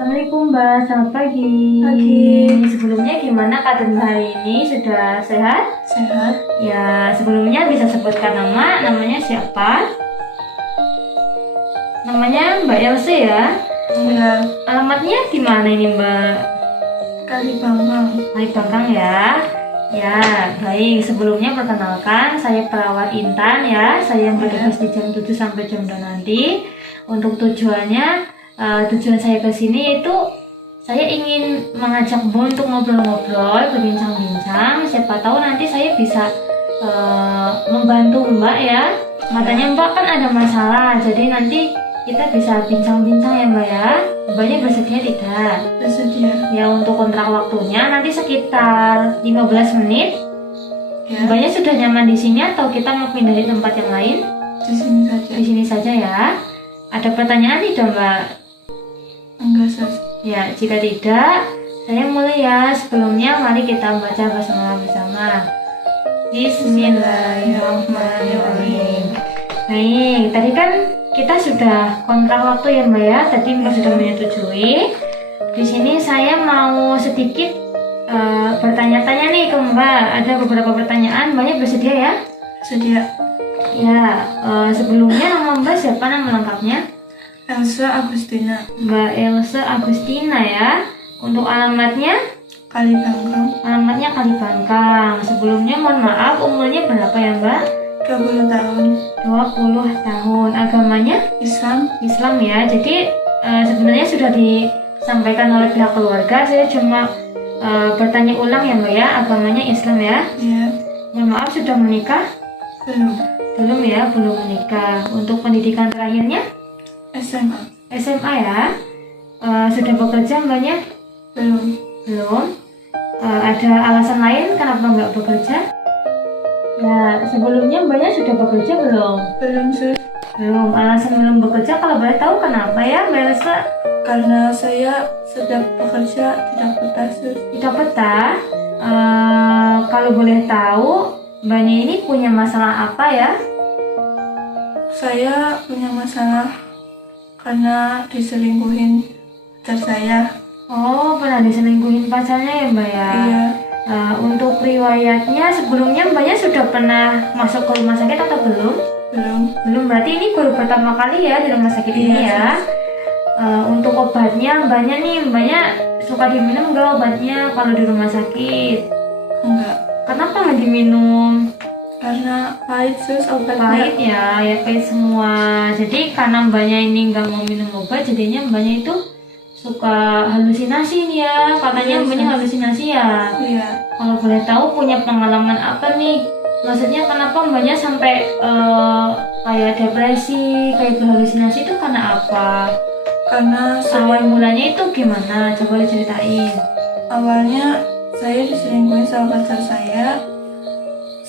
Assalamualaikum Mbak, selamat pagi. Pagi. Sebelumnya gimana keadaan Mbak hari ini? Sudah sehat? Sehat. Ya, sebelumnya bisa sebutkan namanya siapa? Namanya Mbak Elsa ya? Iya. Alamatnya di mana ini Mbak? Kali Bangkang. Kali Bangkang ya? Ya, baik. Sebelumnya perkenalkan, saya perawat Intan ya. Saya bertugas di jam 7 sampai jam 2 nanti. Untuk tujuannya, tujuan saya ke sini itu saya ingin mengajak Mbak untuk ngobrol-ngobrol, berbincang-bincang. Siapa tahu nanti saya bisa membantu Mbak ya. Katanya Mbak kan ada masalah, jadi nanti kita bisa bincang-bincang ya Mbak ya. Mbaknya bersedia tidak? Bersedia. Ya, untuk kontrak waktunya nanti sekitar 15 menit. Ya. Mbaknya sudah nyaman di sini atau kita mau pindah di tempat yang lain? Di sini saja. Di sini saja ya. Ada pertanyaan tidak Mbak? Enggak, Sus. Ya, jika tidak, saya mulai ya. Sebelumnya mari kita baca bersama-sama. Bismillahirrahmanirrahim. Baik, tadi kan kita sudah kontrak waktu ya Mbak ya. Tadi Mbak sudah menyetujui. Di sini saya mau sedikit bertanya-tanya nih ke Mbak. Ada beberapa pertanyaan. Mbaknya bersedia ya? Sedia. Ya, sebelumnya nama Mbak siapa nama lengkapnya? Elsa Agustina. Mbak Elsa Agustina ya. Untuk alamatnya? Kali Bangkang. Alamatnya Kali Bangkang. Sebelumnya mohon maaf, umurnya berapa ya Mbak? 20 tahun. 20 tahun. Agamanya? Islam. Islam ya. Jadi sebenarnya sudah disampaikan oleh pihak keluarga. Saya cuma bertanya ulang ya Mbak ya. Agamanya Islam ya. Iya. Mohon maaf, sudah menikah? Belum. Belum ya, belum menikah. Untuk pendidikan terakhirnya? SMA. SMA ya. Sudah bekerja Mbaknya? Belum. Belum. Ada alasan lain kenapa nggak bekerja? Ya, sebelumnya Mbaknya sudah bekerja belum? Belum, Sus. Belum. Alasan belum bekerja kalau boleh tahu kenapa ya Mbak Elsa? Karena saya sedang bekerja tidak betah, Sus. Tidak betah. Kalau boleh tahu, Mbaknya ini punya masalah apa ya? Saya punya masalah karena diselingkuhin pacar saya. Oh, pernah diselingkuhin pacarnya ya Mbak ya? Iya. Untuk riwayatnya sebelumnya Mbaknya sudah pernah masuk ke rumah sakit atau belum? Belum. Belum, berarti ini baru pertama kali ya di rumah sakit ini Iya, ya. Untuk obatnya Mbaknya suka diminum nggak obatnya kalau di rumah sakit? Enggak. Kenapa nggak diminum? Karena pahit, Sus, obatnya. Pahit ya kayak semua. Jadi karena Mbaknya ini nggak mau minum obat, jadinya Mbaknya itu suka halusinasi nih ya. Katanya Iya, Mbaknya Sus. halusinasi ya. Iya. Kalau boleh tahu punya pengalaman apa nih? Maksudnya kenapa Mbaknya sampai kayak depresi, kayak berhalusinasi itu karena apa? Karena Awal mulanya itu gimana? Coba diceritain. awalnya saya diselingkuhin sama pacar saya.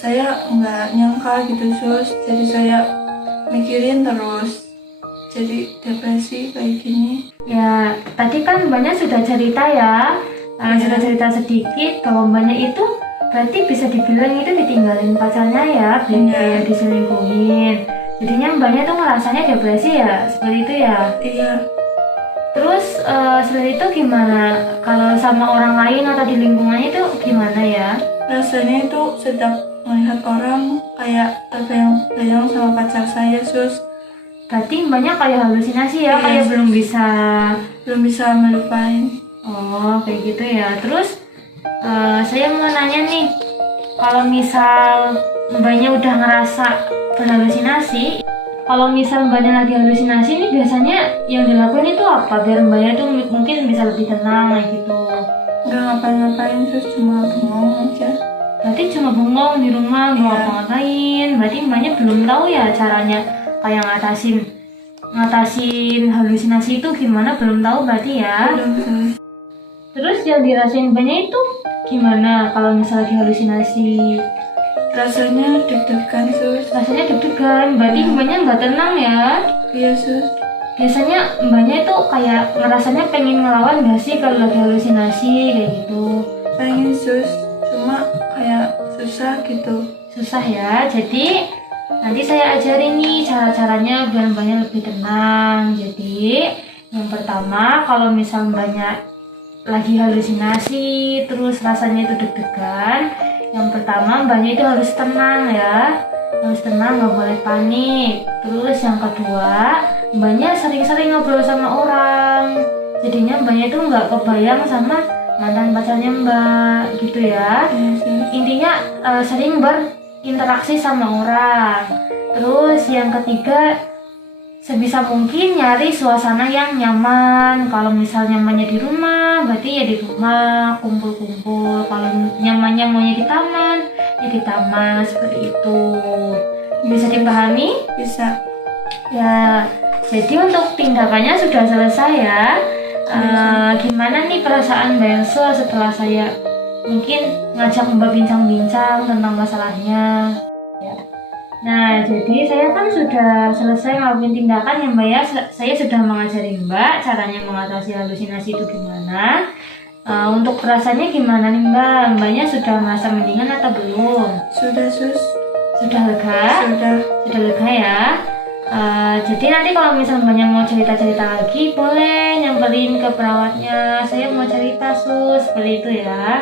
Saya nggak nyangka gitu, Sus. Jadi saya mikirin terus. Jadi depresi kayak gini. Ya, tadi kan Mbaknya sudah cerita ya, sudah cerita sedikit bahwa Mbaknya itu berarti bisa dibilang itu ditinggalin pacarnya ya, kayak diselingkuhin. Jadinya Mbaknya tuh ngerasanya depresi ya, seperti itu ya. Iya. Terus selain itu gimana? Kalau sama orang lain atau di lingkungannya itu gimana ya? Rasanya itu sedang melihat orang kayak terbayang-bayang sama pacar saya, Sus. Berarti Mbaknya kayak halusinasi ya, Iya, kayak Sus. belum bisa melupain. Oh, kayak gitu ya. Terus saya mau nanya nih, kalau misal Mbaknya udah ngerasa berhalusinasi, kalau misal Mbaknya lagi halusinasi nih biasanya yang dilakuin itu apa? Biar Mbaknya tuh mungkin bisa lebih tenang kayak gitu. Nggak ngapa-ngapain, Sus, cuma bengong aja. Berarti cuma bengong di rumah, nggak Iya. ngapa-ngapain. Berarti Mbaknya belum tahu ya caranya kayak ngatasin halusinasi itu gimana, belum tahu berarti ya. Belum, Sus. Terus yang dirasain Mbaknya itu gimana kalau misalnya halusinasi? Rasanya deg-degan, Sus. Rasanya deg-degan, berarti Mbaknya nggak tenang ya. Iya, Sus. Biasanya Mbaknya itu kayak ngerasanya pengen ngelawan nggak sih kalau lagi halusinasi kayak gitu? Pengen, Sus. Cuma kayak susah gitu. Susah ya, jadi nanti saya ajarin nih cara-caranya biar Mbaknya lebih tenang. Jadi Yang pertama, kalau misal banyak lagi halusinasi, terus rasanya itu deg-degan, yang pertama mbaknya itu harus tenang ya, harus tenang, nggak boleh panik. Terus yang kedua, mbaknya sering-sering ngobrol sama orang, jadinya mbaknya itu nggak kebayang sama mantan pacarnya mbak, gitu ya. Iya sih. Intinya sering berinteraksi sama orang. Terus yang ketiga, sebisa mungkin nyari suasana yang nyaman. Kalau misal nyamannya di rumah, berarti ya di rumah, kumpul-kumpul. Kalau nyamannya maunya di taman, ya di taman, seperti itu. Bisa dipahami? Bisa. Ya, jadi untuk tindakannya sudah selesai ya. Gimana nih perasaan Mbak Elsa setelah saya mungkin ngajak Mbak bincang-bincang tentang masalahnya? Ya. Nah, jadi saya kan sudah selesai ngelakuin tindakan ya Mbak ya. Saya sudah mengajari Mbak caranya mengatasi halusinasi itu gimana. Untuk perasaannya gimana nih Mbak? Mbaknya sudah merasa mendingan atau belum? Sudah sus. Sudah lega? Sudah. Sudah lega ya. Jadi nanti kalau misalnya Mbaknya mau cerita-cerita lagi, boleh nyamperin ke perawatnya. Saya mau cerita sus, seperti itu ya.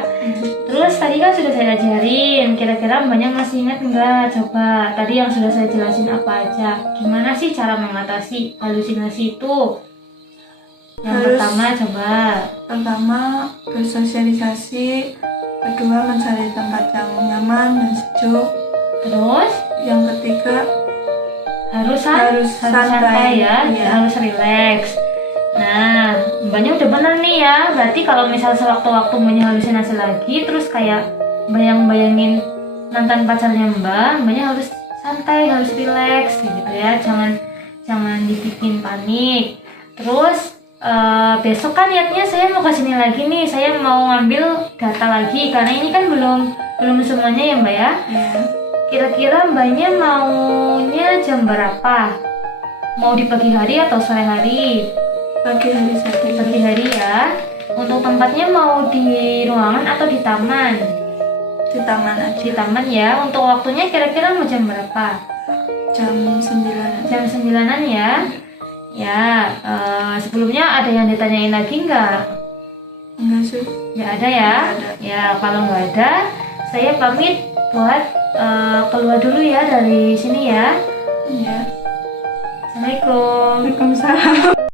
Terus tadi kan sudah saya ajarin, kira-kira Mbaknya masih ingat nggak? Coba tadi yang sudah saya jelasin apa aja. Gimana sih cara mengatasi halusinasi itu? Yang pertama coba. Pertama, bersosialisasi. Kedua, mencari tempat yang nyaman dan sejuk. Terus Yang ketiga, harus santai. santai ya, Iya. harus rileks. Nah, Mbaknya udah bener nih ya. Berarti kalau misal sewaktu-waktu Mbaknya halusinasi lagi, terus kayak bayang-bayangin mantan pacarnya Mbaknya harus santai, harus rileks gitu ya. Jangan dibikin panik. Terus besok kan niatnya saya mau kesini lagi nih. Saya mau ngambil data lagi karena ini kan belum semuanya ya Mbak ya. Ya. Kira-kira Mbaknya maunya jam berapa? Mau di pagi hari atau sore hari? Pagi hari Di saja. pagi hari ya. Untuk tempatnya mau di ruangan atau di taman? Di taman aja. Di taman ya. Untuk waktunya kira-kira mau jam berapa? Jam 9. Jam 9-an ya. Ya, sebelumnya ada yang ditanyain lagi nggak? Enggak sus. Nggak ada ya? Nggak ada. Ya, kalau nggak ada, saya pamit buat keluar dulu ya dari sini ya. Iya. Assalamualaikum. Waalaikumsalam.